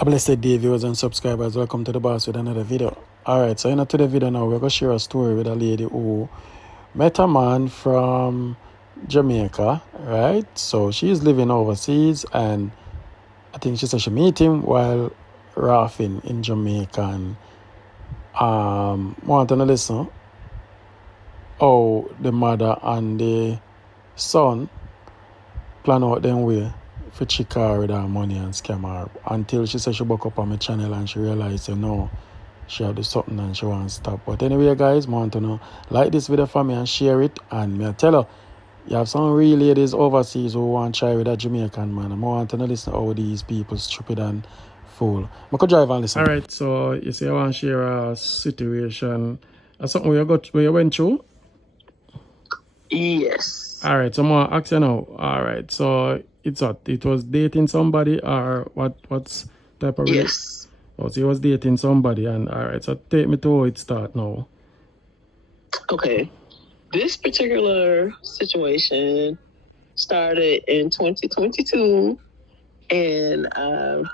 A blessed day, viewers and subscribers. Welcome to the boss with another video. Alright, so in today's video now, we're going to share a story with a lady who met a man from Jamaica, right? So she's living overseas, and I think she said she met him while rafting in Jamaica. And want to listen how the mother and the son plan out them way for cheat her with her money and scam her until she said she woke up on my channel and she realized, you know, she had to do something and she wants to stop. But anyway, guys, I want to know, like this video for me and share it. And me tell her, you have some real ladies overseas who want to try with a Jamaican man. I want to know listen how these people stupid and fool. I could drive and listen. Alright, so you say I want to share a situation. Something where you went through? Yes. Alright, so I'm going to ask you now. Alright, so it was dating somebody, or what's type of yes. Oh, so he was dating somebody, and alright, so take me to how it start now. Okay. This particular situation started in 2022, and I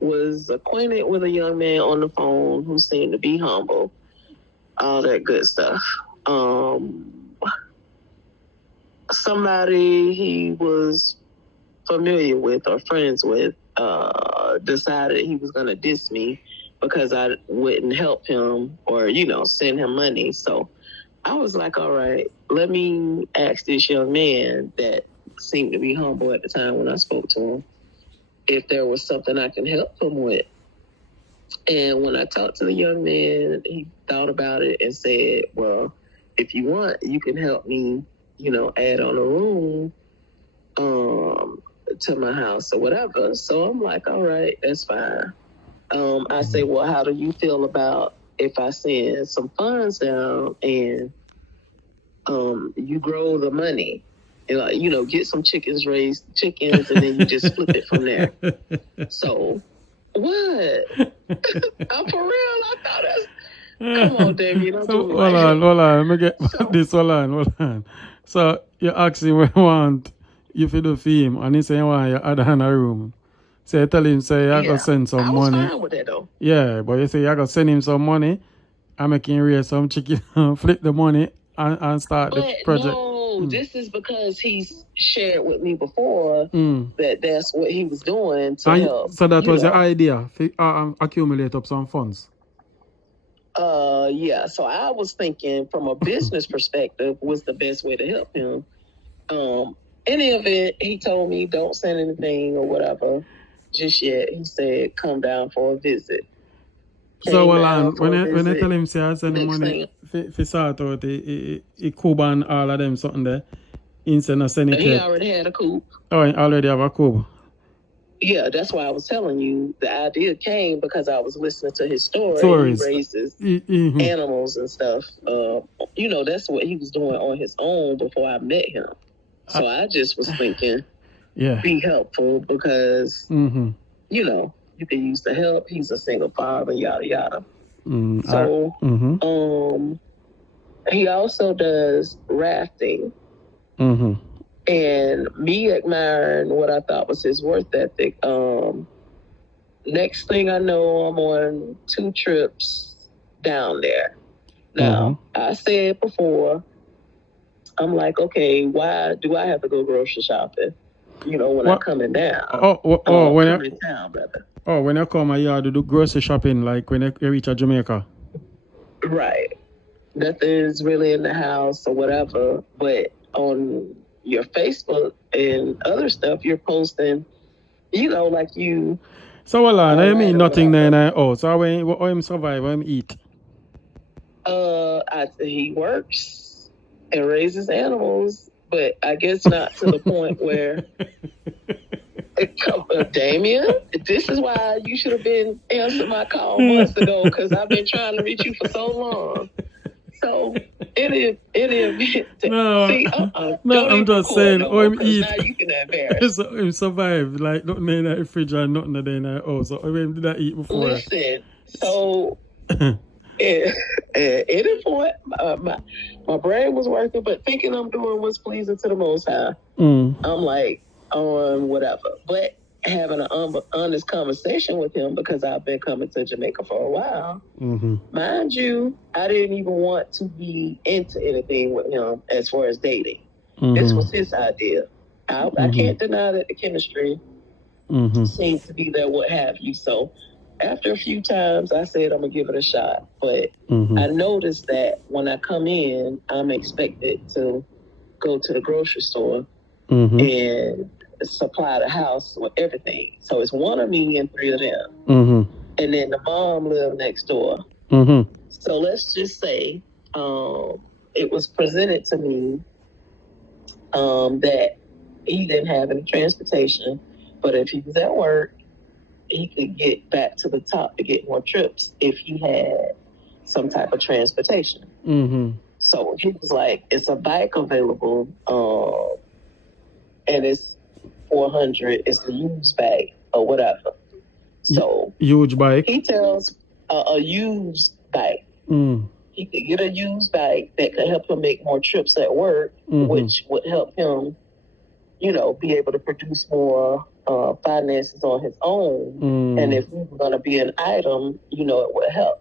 was acquainted with a young man on the phone who seemed to be humble, all that good stuff. Somebody he was familiar with or friends with decided he was going to diss me because I wouldn't help him or, send him money. So I was like, all right, let me ask this young man that seemed to be humble at the time when I spoke to him if there was something I can help him with. And when I talked to the young man, he thought about it and said, well, if you want, you can help me, add on a room to my house or whatever. So I'm like, all right, that's fine. I say, well, how do you feel about if I send some funds down and you grow the money and get some chickens, raise chickens, and then you just flip it from there. So what? I'm for real. I thought that's come on, Damien. Hold on. Let me get this. Hold on. So you ask him what you want you to do for him, and he say you want you add in a room. So you tell him, say you gotta send some money. I was fine with that though. Yeah, but you say you gotta send him some money, and make him raise some chicken, flip the money, and start the project. No, this is because he's shared with me before that's what he was doing to help. So that was your idea, accumulate up some funds. Yeah. So I was thinking from a business perspective was the best way to help him. Any event, he told me don't send anything or whatever just yet. He said come down for a visit. So when I tell him say I send him money for sort out a cube and all of them something there, instead of sending it. He already had a cube. Oh, he already have a cube. Yeah, that's why I was telling you the idea came because I was listening to his story. He raises animals and stuff. That's what he was doing on his own before I met him. So I just was thinking, be helpful because, you can use the help. He's a single father, yada, yada. He also does rafting. And me admiring what I thought was his work ethic. Next thing I know, I'm on 2 trips down there. Now, I said before, I'm like, okay, why do I have to go grocery shopping? When I'm coming down. When I'm in town, brother. When I come, you have to do grocery shopping, like when you reach Jamaica. Right. Nothing's really in the house or whatever, but on your Facebook and other stuff, you're posting, like you. So, hold on, I mean nothing then. So how him survive, how him eat? He works and raises animals, but I guess not to the point where. Damien, this is why you should have been answering my call months ago because I've been trying to reach you for so long. So, any event. I'm just saying, him eat. Now you can embarrass. So him survive, like nothing in the fridge and nothing in there. So him did that eat before. Listen, so at any point, my brain was working, but thinking I'm doing what's pleasing to the Most High. I'm like on whatever, but having an honest conversation with him because I've been coming to Jamaica for a while. Mind you, I didn't even want to be into anything with him as far as dating. This was his idea. I can't deny that the chemistry seemed to be there, what have you. So after a few times, I said I'm going to give it a shot. But I noticed that when I come in, I'm expected to go to the grocery store and supply the house with everything. So it's one of me and three of them. And then the mom lived next door. So let's just say it was presented to me that he didn't have any transportation, but if he was at work, he could get back to the top to get more trips if he had some type of transportation. So he was like, it's a bike available, and it's $400. It's a used bike or whatever. So huge bike. He tells a used bike. He could get a used bike that could help him make more trips at work, which would help him, be able to produce more finances on his own. And if we were going to be an item, it would help.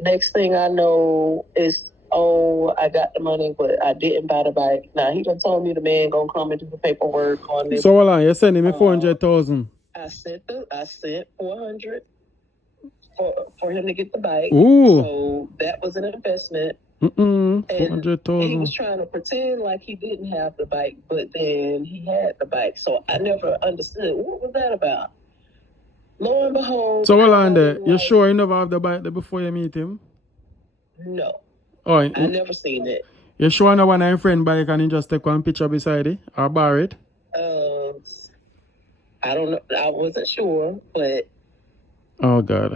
Next thing I know is, I got the money, but I didn't buy the bike. Now, he done told me the man going to come and do the paperwork on this. So, hold on, you're sending me 400,000. I sent 400 for him to get the bike. Ooh. So that was an investment. 400,000. He was trying to pretend like he didn't have the bike, but then he had the bike. So I never understood what was that about. Lo and behold. So hold on there. You sure you never have the bike there before you meet him? No. Oh, I never seen it. You sure no one of your friend bike and you just take one picture beside it or borrow it? I don't know. I wasn't sure, but oh God.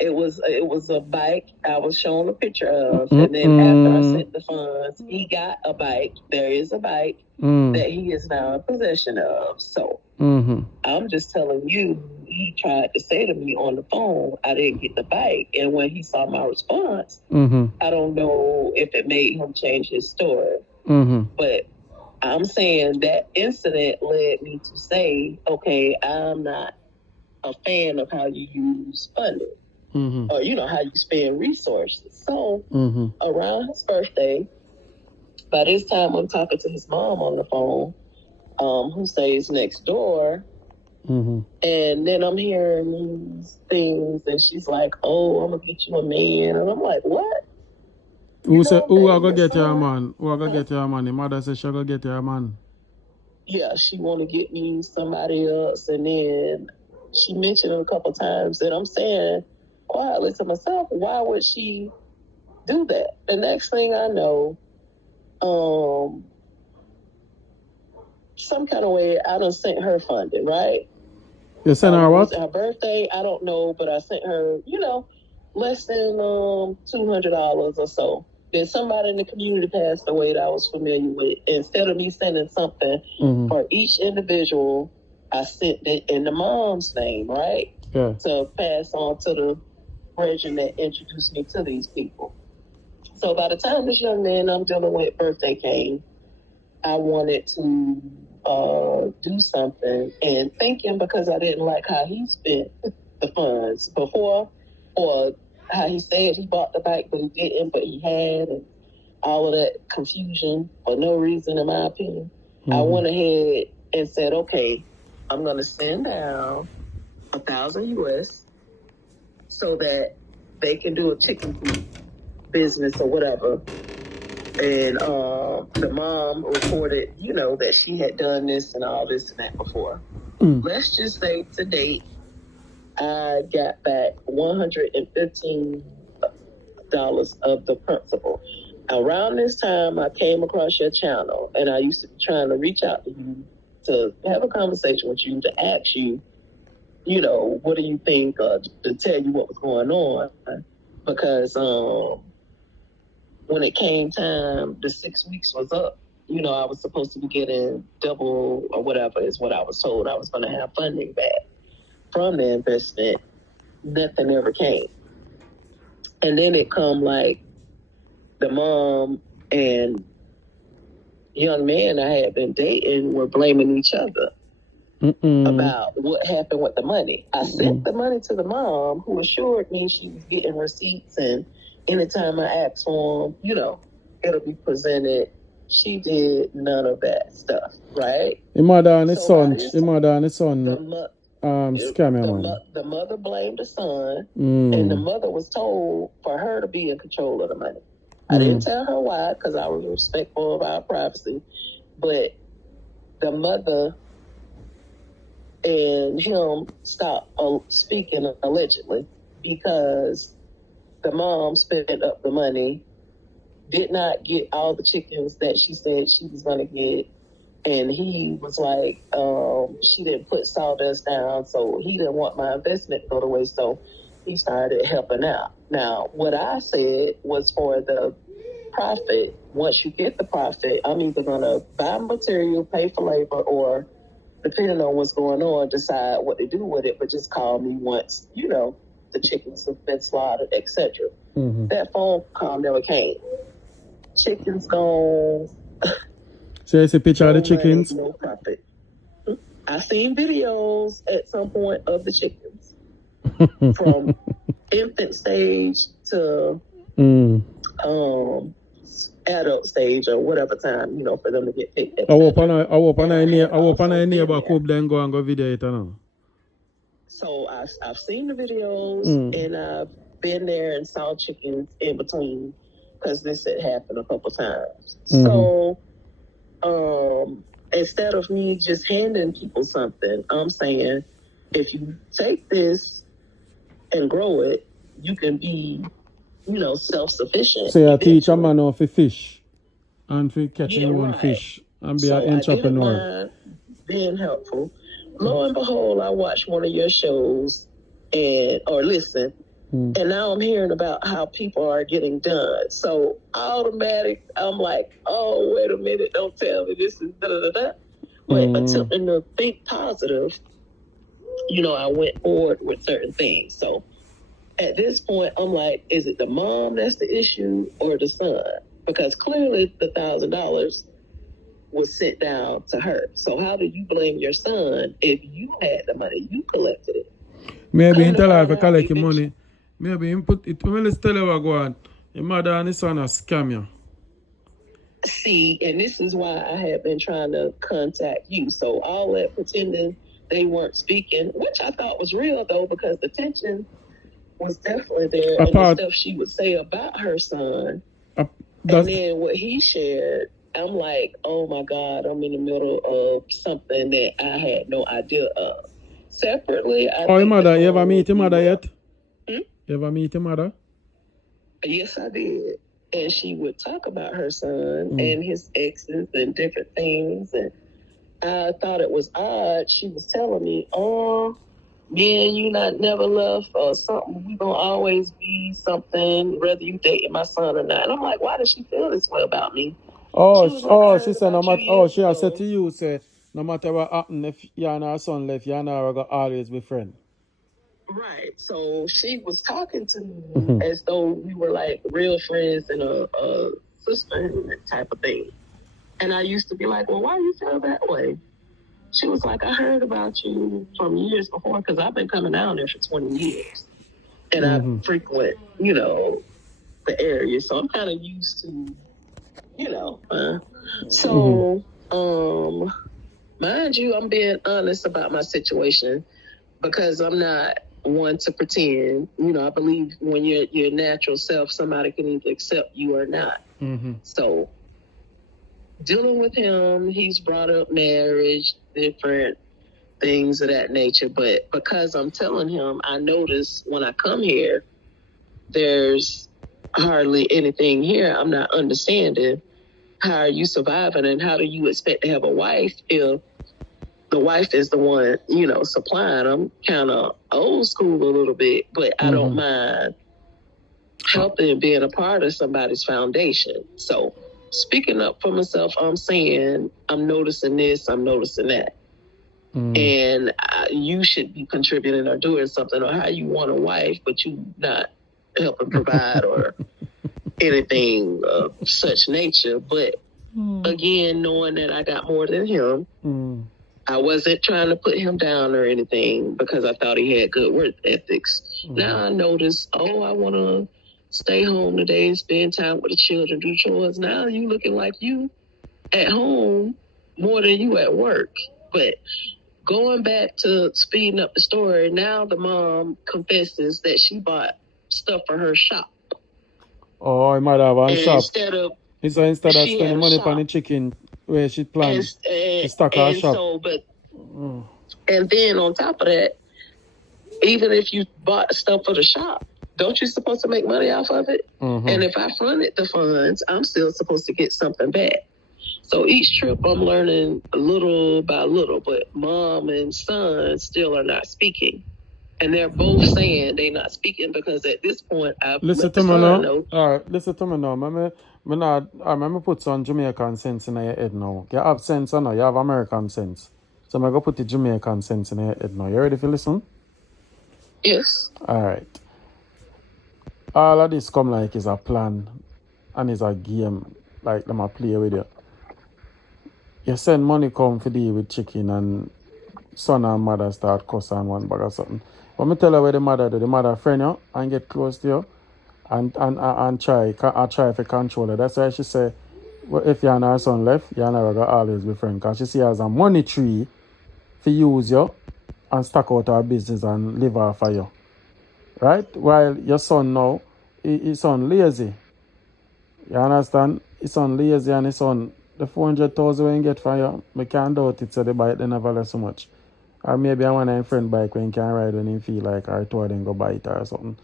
It was a bike I was showing a picture of, and then after I sent the funds, he got a bike. There is a bike that he is now in possession of. So I'm just telling you, he tried to say to me on the phone, I didn't get the bike, and when he saw my response, I don't know if it made him change his story, but I'm saying that incident led me to say, okay, I'm not a fan of how you use funding or, how you spend resources. So around his birthday, by this time I'm talking to his mom on the phone, who stays next door. And then I'm hearing these things and she's like, oh, I'm going to get you a man. And I'm like, what? Who said, who are going to get your man? Who are going to get your man? The mother said she'll go get your man. Yeah, she want to get me somebody else. And then she mentioned it a couple times. And I'm saying quietly to myself, why would she do that? The next thing I know, some kind of way I done sent her funding, right? You sent her what? Her birthday, I don't know, but I sent her, less than $200 or so. Then somebody in the community passed away that I was familiar with. Instead of me sending something for each individual, I sent it in the mom's name, right? Yeah. To pass on to the brethren that introduced me to these people. So by the time this young man I'm dealing with birthday came, I wanted to do something, and thinking because I didn't like how he spent the funds before, or how he said he bought the bike but he didn't, but he had, and all of that confusion for no reason in my opinion. I went ahead and said, okay, I'm going to send down 1,000 US so that they can do a chicken feed business or whatever. And the mom reported, that she had done this and all this and that before. Let's just say to date, I got back $115 of the principal. Around this time, I came across your channel, and I used to be trying to reach out to you to have a conversation with you, to ask you, what do you think, to tell you what was going on. Because when it came time, the 6 weeks was up. I was supposed to be getting double or whatever is what I was told. I was going to have funding back from the investment. Nothing ever came. And then it come like the mom and young man I had been dating were blaming each other. about what happened with the money. I sent the money to the mom, who assured me she was getting receipts, and anytime I asked for them, it'll be presented. She did none of that stuff, right? The mother and the son, scammer, man. The mother blamed the son, and the mother was told for her to be in control of the money. I didn't tell her why, because I was respectful of our privacy, but the mother and him stopped speaking allegedly because the mom spent up the money, did not get all the chickens that she said she was going to get, and he was like, she didn't put sawdust down, so he didn't want my investment to go to waste, so he started helping out. Now, what I said was, for the profit, once you get the profit, I'm either going to buy material, pay for labor, or depending on what's going on, decide what to do with it, but just call me once, the chickens have been slaughtered, etc. That phone call never came. Chickens gone. So it's a picture of the chickens? No profit. I seen videos at some point of the chickens. From infant stage to adult stage, or whatever time, for them to get picked up. I hope I neighbor could then go and go video it now. So I've seen the videos, and I've been there and saw chickens in between, because this had happened a couple times. So instead of me just handing people something, I'm saying, if you take this and grow it, you can be, self-sufficient. So you teach a man how to fish and for catching one fish and be an entrepreneur. I didn't mind being helpful. Lo and behold, I watched one of your shows or listen, and now I'm hearing about how people are getting done. So automatic, I'm like, oh, wait a minute, don't tell me this is da-da-da-da. But attempting to think positive, I went forward with certain things. So at this point, I'm like, is it the mom that's the issue or the son? Because clearly the $1,000 was sent down to her. So how do you blame your son if you had the money? You collected it. Maybe in tell her if you collect your money. Maybe you put it, well, let's tell her what go on. Your mother and his son are scam you. See, and this is why I have been trying to contact you. So all that pretending they weren't speaking, which I thought was real though, because the tension was definitely there. And the stuff she would say about her son, and then what he shared, I'm like, oh my God, I'm in the middle of something that I had no idea of. Separately, your mother, you ever meet your mother yet? You ever meet your mother? Yes, I did. And she would talk about her son and his exes and different things. And I thought it was odd. She was telling me, me and you not never left or something. We gonna always be something, whether you dating my son or not. And I'm like, why does she feel this way about me? She said no matter. She has said to you, say no matter what happen, if you and her son left, you and her gonna always be friends. Right. So she was talking to me as though we were like real friends and a sisterhood type of thing. And I used to be like, well, why do you feel that way? She was like, I heard about you from years before, because I've been coming down there for 20 years. And I frequent, the area. So I'm kind of used to, mind you, I'm being honest about my situation, because I'm not one to pretend. I believe when you're your natural self, somebody can either accept you or not. So dealing with him, he's brought up marriage, different things of that nature. But because I'm telling him, I notice when I come here, there's hardly anything here. I'm not understanding, how are you surviving, and how do you expect to have a wife if the wife is the one, supplying? I'm kind of old school a little bit, but I don't mind helping, being a part of somebody's foundation. So speaking up for myself, I'm saying, I'm noticing this, I'm noticing that. And you should be contributing or doing something, or how you want a wife, but you not helping provide or anything of such nature. But again, knowing that I got more than him, I wasn't trying to put him down or anything because I thought he had good work ethics. Now I notice, I want to stay home today and spend time with the children, do chores. Now you looking like you at home more than you at work. But going back to speeding up the story, now the mom confesses that she bought stuff for her shop. Oh, I might have one shop. Instead of spending money on the chicken where she planned to stock her shop. And then on top of that, even if you bought stuff for the shop, don't you supposed to make money off of it? And if I fronted the funds, I'm still supposed to get something back. So each trip I'm learning little by little, but mom and son still are not speaking. And they're both saying they're not speaking because at this point I've let the son know. All right, listen to me now. I'm put some Jamaican sense in your head now. You have sense or no? You have American sense. So I'm going to put the Jamaican sense in your head now. You ready to listen? Yes. All right. All of this come like is a plan and is a game like them a play with you. You send money come for deal with chicken and son and mother start cussing one bag or something. But me tell her where the mother do. The mother friend you and get close to you and try to control her. That's why she say, well, if you and her son left, you and her gonna always be friends. Because she see her as a money tree to use you and stack out her business and live off of you. Right? While your son now, his son lazy. You understand? His son lazy and his son, the 400,000 when you get from you, I can't doubt it, so the bike they never left so much. Or maybe I want a friend bike when you can ride when you feel like or two of them go buy it or something.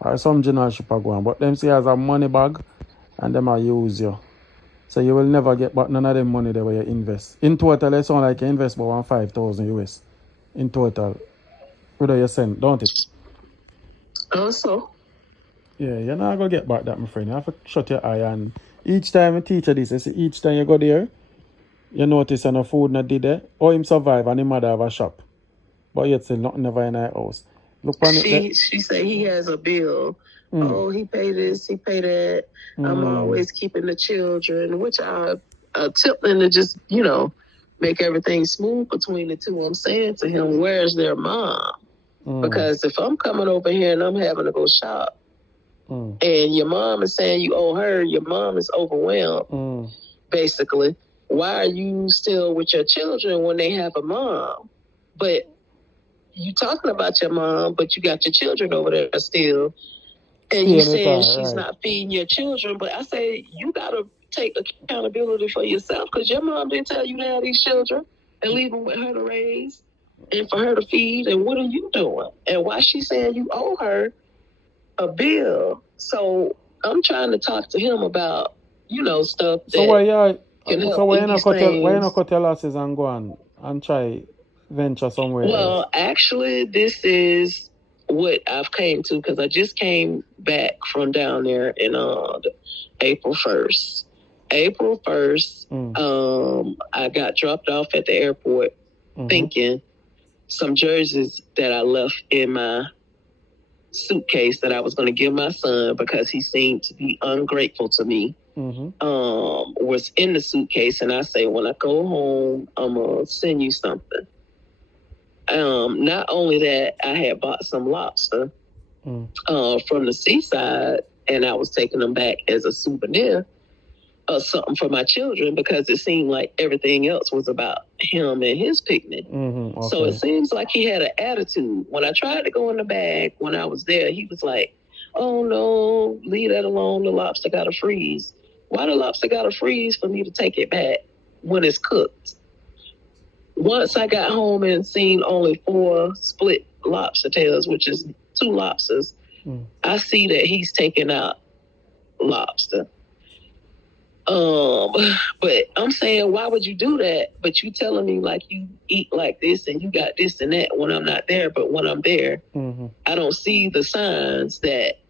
Or some generalship are going. But them see as a money bag and them are use you. So you will never get back none of them money there where you invest. In total, it sound like you invest about 5,000 US. In total. Whether you send, don't it? Also. Yeah, you're not going to get back that, my friend. You have to shut your eye and each time I teach you this, you see, each time you go there, you notice no food not did there, or him survive and him mother have a shop. But yet still nothing never in our house. Look on it. She say he has a bill. Oh, he pay this, he pay that. I'm always keeping the children, which I tip them to just, make everything smooth between the two. I'm saying to him, where's their mom? Because if I'm coming over here and I'm having to go shop, and your mom is saying you owe her, your mom is overwhelmed, basically. Why are you still with your children when they have a mom? But you talking about your mom, but you got your children over there still. And you saying she's not feeding your children. But I say you got to take accountability for yourself because your mom didn't tell you to have these children and leave them with her to raise and for her to feed. And what are you doing? And why she saying you owe her a bill? So I'm trying to talk to him about, stuff that why you not cut your losses and go on and try venture somewhere else? Well, actually, this is what I've came to because I just came back from down there in April 1st. April 1st, I got dropped off at the airport thinking some jerseys that I left in my suitcase that I was going to give my son because he seemed to be ungrateful to me. Was in the suitcase, and I say, when I go home, I'm going to send you something. Not only that, I had bought some lobster from the seaside, and I was taking them back as a souvenir or something for my children because it seemed like everything else was about him and his picnic. Okay. So it seems like he had an attitude. When I tried to go in the bag when I was there, he was like, oh no, leave that alone. The lobster got to freeze. Why the lobster got to freeze for me to take it back when it's cooked? Once I got home and seen only 4 split lobster tails, which is 2 lobsters, I see that he's taking out lobster. But I'm saying, why would you do that? But you telling me like you eat like this and you got this and that when I'm not there. But when I'm there, I don't see the signs that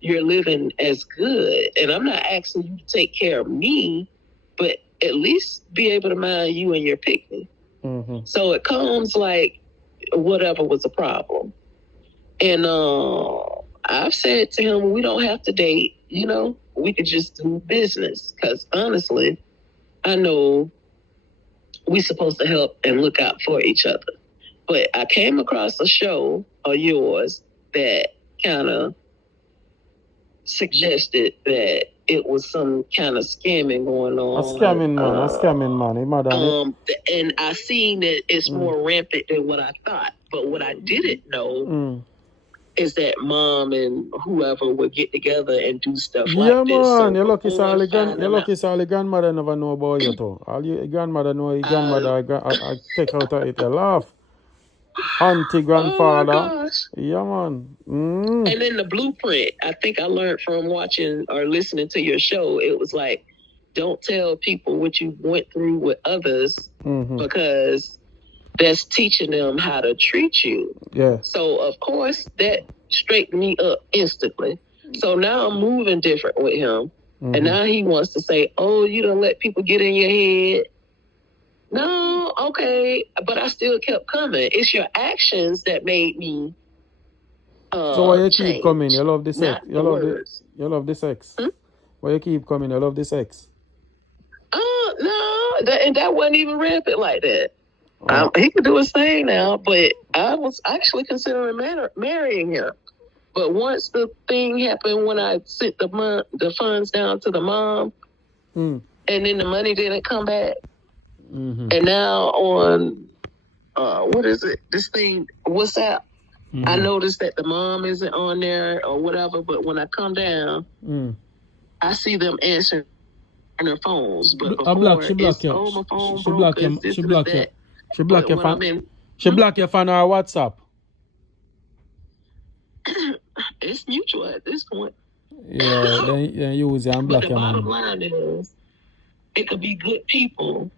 you're living as good. And I'm not asking you to take care of me, but at least be able to mind you and your picnic. So it comes like whatever was a problem. And I've said to him, we don't have to date, we could just do business. Because honestly, I know we supposed to help and look out for each other. But I came across a show of yours that kind of suggested that it was some kind of scamming going on. A scamming man. And I seen that it's more rampant than what I thought. But what I didn't know is that mom and whoever would get together and do stuff like this. Yeah, man. So You're lucky Sally grandmother never know about you too. All your grandmother know your grandmother I take out of it. You laugh. Auntie, grandfather. Oh my gosh. Yeah, man. And then the blueprint, I think I learned from watching or listening to your show. It was like, don't tell people what you went through with others because that's teaching them how to treat you. Yeah. So, of course, that straightened me up instantly. So now I'm moving different with him. And now he wants to say, oh, you don't let people get in your head. No, okay. But I still kept coming. It's your actions that made me so why you change, keep coming? You love the sex. You love the sex. Why you keep coming? You love the sex. No, that wasn't even rampant like that. He could do his thing now, but I was actually considering marrying him. But once the thing happened when I sent the funds down to the mom, and then the money didn't come back, and now on what is it? This thing, WhatsApp. I noticed that the mom isn't on there or whatever, but when I come down, I see them answering their phones. But before, she block you. Oh, my phone She block you. She block you. She block your phone. She block your phone or WhatsApp. It's mutual at this point. Yeah, then you use it and block your man. But the bottom line is, it could be good people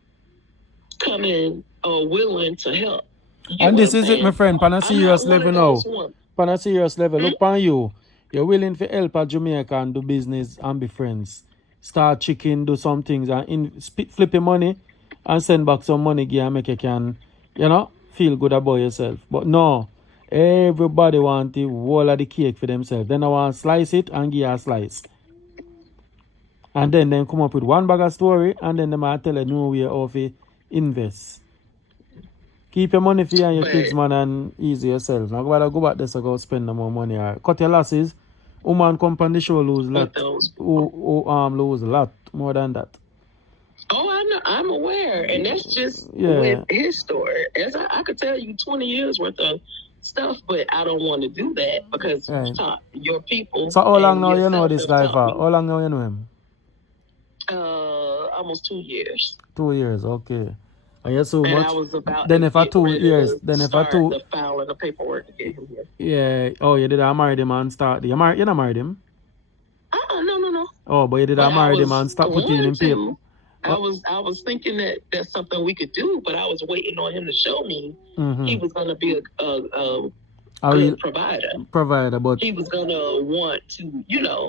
coming or willing to help. And this is it, my friend. On a serious level now. On a serious level, look on you. You're willing to help a Jamaica and do business and be friends. Start chicken, do some things and flip your money and send back some money and make you can, feel good about yourself. But no, everybody want the whole of the cake for themselves. Then I want to slice it and give you a slice. And then they come up with one bag of story and then they might tell you no way how to invest. Keep your money for you and your kids, man, and easy yourself. Now go back there so go spend no more money. Cut your losses. Woman come on the show lose a lot. Lose a lot more than that. Oh, I know. I'm aware. And that's just with his story. As I could tell you 20 years worth of stuff, but I don't want to do that because your people. So how long now you know this guy for? How long now you know him? Almost 2 years. 2 years, okay. Are you so much? I was about then if I 2 years, then if I 2 the filing the paperwork to get him here. Yeah. Oh, you did I married him and start. You not married him? No. Oh, but you did I married him and start putting in paper. I was thinking that that's something we could do, but I was waiting on him to show me he was going to be a good provider. But he was going to want to,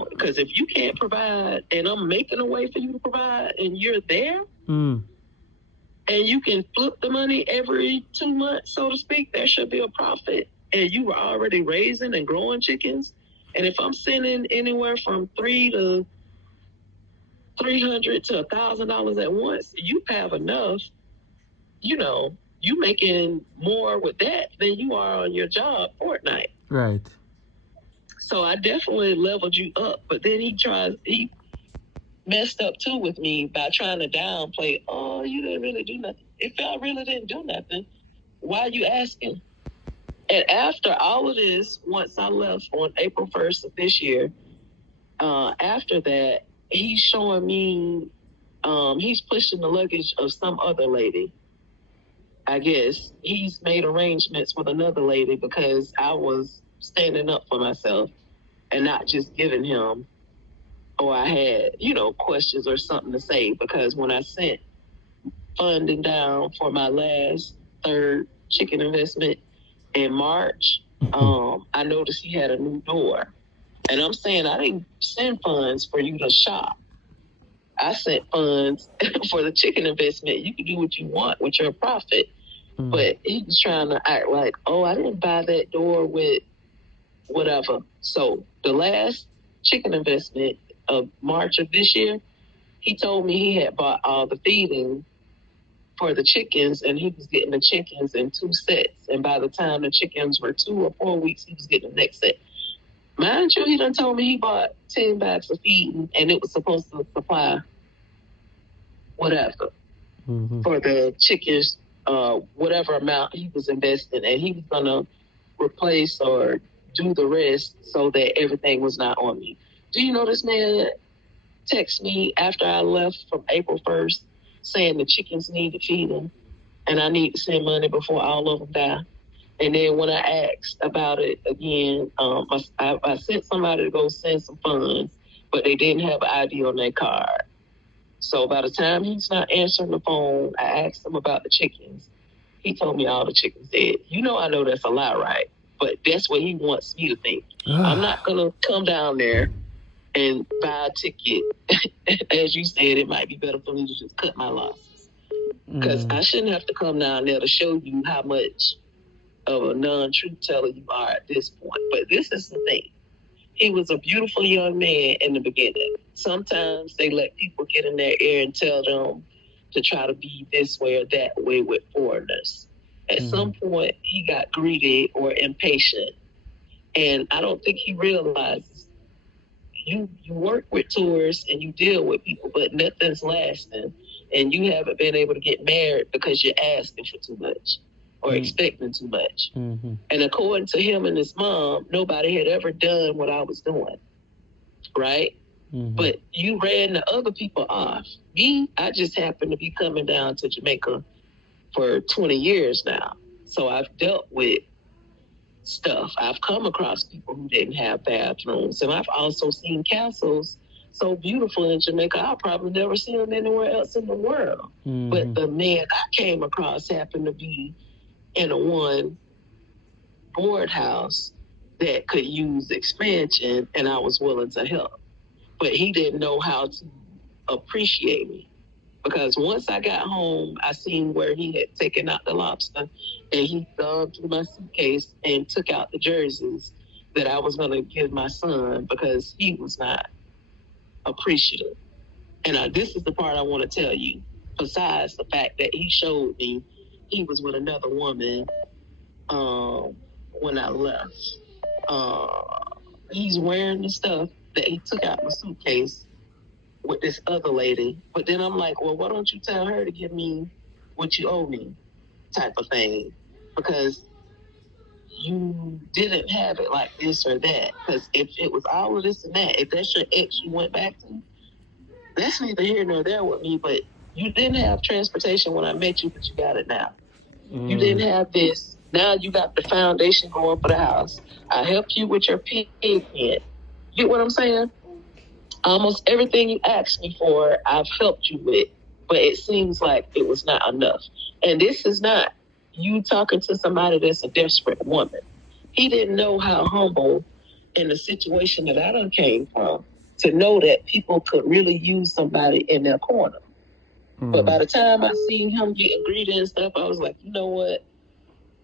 because if you can't provide and I'm making a way for you to provide and you're there, and you can flip the money every 2 months, so to speak, there should be a profit. And you were already raising and growing chickens. And if I'm sending anywhere from $300 to $1,000 at once, you have enough, you making more with that than you are on your job fortnight. Right. So I definitely leveled you up. But then he messed up too with me by trying to downplay. Oh, you didn't really do nothing. If I really didn't do nothing, why are you asking? And after all of this, once I left on April 1st of this year, after that, he's showing me, he's pushing the luggage of some other lady. I guess he's made arrangements with another lady because I was standing up for myself and not just giving him, or I had, questions or something to say, because when I sent funding down for my third chicken investment in March, I noticed he had a new door. And I'm saying I didn't send funds for you to shop. I sent funds for the chicken investment. You can do what you want with your profit. But he was trying to act like, oh, I didn't buy that door with whatever. So the last chicken investment of March of this year, he told me he had bought all the feeding for the chickens, and he was getting the chickens in 2 sets. And by the time the chickens were 2 or 4 weeks, he was getting the next set. Mind you, he done told me he bought 10 bags of feed, and it was supposed to supply whatever for the chickens, whatever amount he was investing, and he was gonna replace or do the rest so that everything was not on me. Do you know this man texted me after I left from April 1st saying the chickens need to feed them and I need to send money before all of them die? And then when I asked about it again, I sent somebody to go send some funds, but they didn't have an ID on their card. So by the time he's not answering the phone, I asked him about the chickens. He told me all the chickens dead. You know I know that's a lie, right? But that's what he wants me to think. I'm not going to come down there and buy a ticket. As you said, it might be better for me to just cut my losses. Because I shouldn't have to come down there to show you how much of a non-truth teller you are at this point. But this is the thing. He was a beautiful young man in the beginning. Sometimes they let people get in their ear and tell them to try to be this way or that way with foreigners. At some point, he got greedy or impatient. And I don't think he realizes you work with tourists and you deal with people, but nothing's lasting. And you haven't been able to get married because you're asking for too much or expecting too much. And according to him and his mom, nobody had ever done what I was doing, right? But you ran the other people off. Me, I just happened to be coming down to Jamaica for 20 years now. So I've dealt with stuff. I've come across people who didn't have bathrooms. And I've also seen castles so beautiful in Jamaica, I'll probably never see them anywhere else in the world. But the man I came across happened to be in a one board house that could use expansion, and I was willing to help. But he didn't know how to appreciate me. Because once I got home, I seen where he had taken out the lobster, and he gone through my suitcase and took out the jerseys that I was going to give my son because he was not appreciative. And this is the part I want to tell you. Besides the fact that he showed me he was with another woman when I left. He's wearing the stuff that he took out my suitcase with this other lady. But then I'm like, well, why don't you tell her to give me what you owe me type of thing? Because you didn't have it like this or that. Because if it was all of this and that, if that's your ex you went back to, that's neither here nor there with me. But you didn't have transportation when I met you, but you got it now. You didn't have this. Now you got the foundation going for the house. I helped you with your pig pen. You get what I'm saying? Almost everything you asked me for, I've helped you with. But it seems like it was not enough. And this is not you talking to somebody that's a desperate woman. He didn't know how humble in the situation that I done came from to know that people could really use somebody in their corner. But by the time I seen him getting greedy and stuff, I was like, you know what?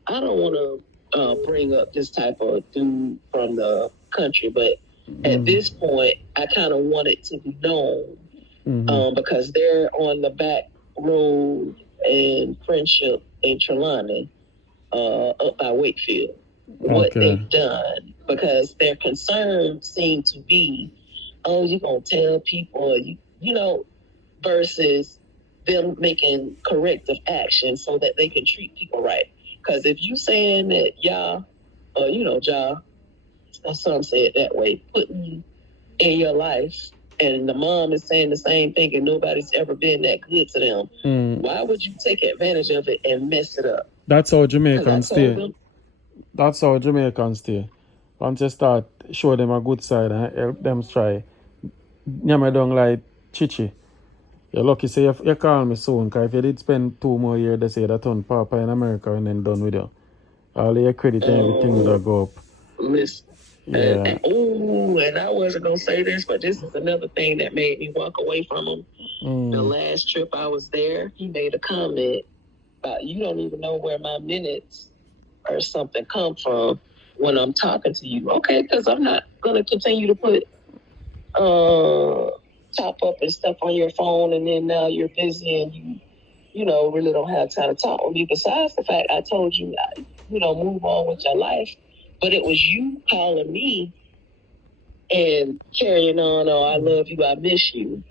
I don't want to bring up this type of dude from the country, but at this point, I kind of want it to be known because they're on the back road in Friendship in Trelawney, up by Wakefield. What they've done, because their concern seemed to be, oh, you're going to tell people, you know, versus them making corrective action so that they can treat people right. Because if you saying that y'all, you know, y'all, some say it that way, putting in your life, and the mom is saying the same thing and nobody's ever been that good to them, why would you take advantage of it and mess it up? That's how Jamaicans stay. That's how Jamaicans stay. Once you start, show them a good side and help them try. Nyame don't like chichi. You're lucky say you call me soon, because if you did spend 2 more years, they say that on Papa in America and then done with you. All your credit and everything would go up. Listen. Yeah. And I wasn't going to say this, but this is another thing that made me walk away from him. The last trip I was there, he made a comment about, you don't even know where my minutes or something come from when I'm talking to you. Okay, because I'm not going to continue to put top up and stuff on your phone, and then now you're busy and you really don't have time to talk with me. Besides the fact I told you, move on with your life. But it was you calling me and carrying on, oh, I love you, I miss you.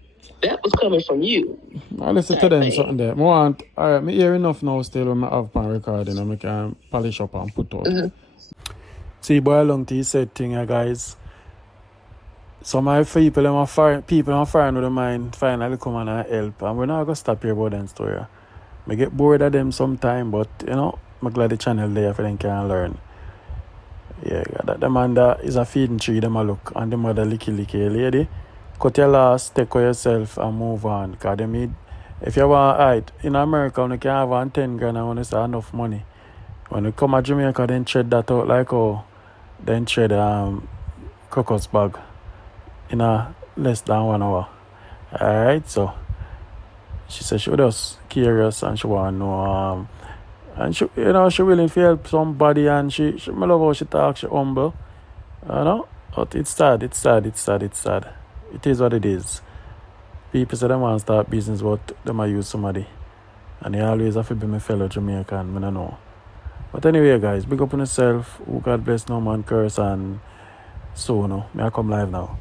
That was coming from you. I listen to them something there. Alright, me hear enough now still when I have my recording and I can polish up and put out. Mm-hmm. See, boy, long to said thing, guys. Some of people are foreign with the mind finally come and help. And we're not going to stop here about them story. I get bored of them sometime, but, I'm glad the channel there for them can learn. Yeah, that the man that is a feeding tree, them a look. And the mother licky lady. Cut your last, take care of yourself and move on. Because if you want to hide, in America, you can have 10 grand and when say enough money. When you come to Jamaica, then trade that out like then trade crocus bag in less than 1 hour. Alright, so she said she was just curious and she want to know and she she willing to help somebody and she I love how she talks, she humble. But it's sad. It is what it is. People say they want to start business, but they might use somebody. And they always have to be my fellow Jamaican, I don't know. But anyway, guys, big up on yourself. Who God bless, no man curse, and so, I come live now.